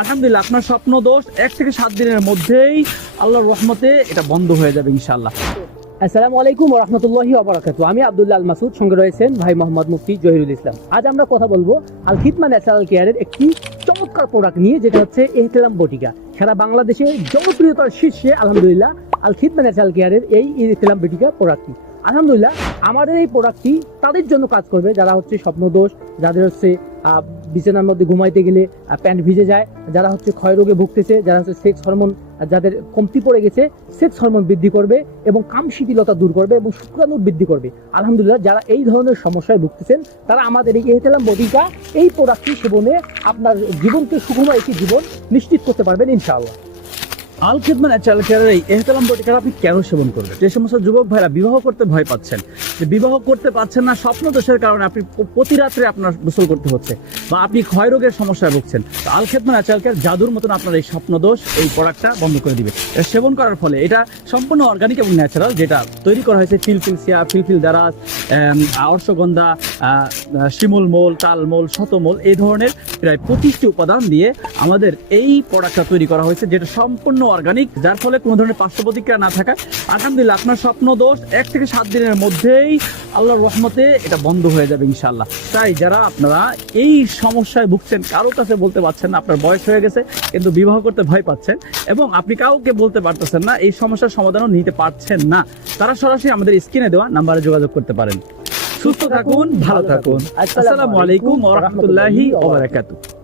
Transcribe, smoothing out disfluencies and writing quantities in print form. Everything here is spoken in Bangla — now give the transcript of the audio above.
আলহামদুলিল্লাহ আপনার স্বপ্ন দোষ 1 থেকে 7 দিনের মধ্যেই আল্লাহর রহমতে এটা বন্ধ হয়ে যাবে ইনশাআল্লাহ। আসসালামু আলাইকুম ওয়া রাহমাতুল্লাহি ওয়া বারাকাতুহু। আমি আব্দুল্লাহ আল মাসুদ, সঙ্গে রয়েছেন ভাই মোহাম্মদ মুফতি জহিরুল ইসলাম। আজ আমরা কথা বলবো আল খিদমা ন্যাচারাল কেয়ারের একটি চমৎকার প্রোডাক্ট নিয়ে, যেটা হচ্ছে এহতেলাম বটিকা। সারা বাংলাদেশে জনপ্রিয়তার শীর্ষে আলহামদুলিল্লাহ আল খিদমা ন্যাচারাল কেয়ারের এই এহতেলাম বটিকা প্রোডাক্টটি। আলহামদুলিল্লাহ আমাদের এই প্রোডাক্টটি তাদের জন্য কাজ করবে যারা হচ্ছে স্বপ্নদোষ, যাদের হচ্ছে বিছানার মধ্যে ঘুমাইতে গেলে প্যান্ট ভিজে যায়, যারা হচ্ছে ক্ষয়রোগে ভুগতেছে, যারা হচ্ছে সেক্স হরমোন যাদের কমতি পড়ে গেছে, সেক্স হরমোন বৃদ্ধি করবে এবং কামশীলতা দূর করবে এবং শুক্রাণু বৃদ্ধি করবে। আলহামদুলিল্লাহ যারা এই ধরনের সমস্যায় ভুগতেছেন তারা আমাদের এই এহতেলাম বটিকা এই প্রোডাক্টটি সেবনে আপনার জীবনকে সুখময় একটি জীবন নিশ্চিত করতে পারবেন ইনশাআল্লাহ। আল খিদমা ন্যাচারাল কেয়ারের এই এহতেলাম বটিকা আপনি কেন সেবন করবেন? যে সমস্ত যুবক ভাইরা বিবাহ করতে ভয় পাচ্ছেন, যে বিবাহ করতে পারছেন না, স্বপ্ন দোষের কারণে আপনি প্রতি রাত্রে আপনার গোসল করতে হচ্ছে, বা আপনি ক্ষয় রোগের সমস্যায় ভুগছেন, তো আল খিদমা ন্যাচারাল কেয়ার জাদুর মতন আপনার এই স্বপ্ন দোষ এই প্রোডাক্টটা বন্ধ করে দিবে। এটা সেবন করার ফলে এটা সম্পূর্ণ অর্গানিক এবং ন্যাচারাল, যেটা তৈরি করা হয়েছে ফিলফিলসিয়া, ফিলফিল দারাজ, অর্শগন্ধা, শিমুল মোল, তালমোল, শতমোল, এই ধরনের প্রায় 25টি উপাদান দিয়ে আমাদের এই প্রোডাক্টটা তৈরি করা হয়েছে, যেটা সম্পূর্ণ অর্গানিক, যার ফলে কোনো ধরনের পার্শ্ব প্রতিক্রিয়া না থাকা। আলহামদুলিল্লাহ আপনার স্বপ্ন দোষ 1 থেকে 7 দিনের মধ্যেই আল্লাহর রহমতে এটা বন্ধ হয়ে যাবে ইনশাআল্লাহ। তাই যারা আপনারা এই সমস্যায় ভুগছেন, কারো কাছে বলতে পারছেন না, আপনার বয়স হয়ে গেছে কিন্তু বিবাহ করতে ভয় পাচ্ছেন এবং আপনি কাউকে বলতে পারতেছেন না, এই সমস্যার সমাধানও নিতে পারছেন না, তারা সরাসরি আমাদের স্ক্রিনে দেওয়া নাম্বারে যোগাযোগ করতে পারেন। সুস্থ থাকুন, ভালো থাকুন। আসসালামু আলাইকুম ওয়া রাহমাতুল্লাহি ওয়া বারাকাতুহু।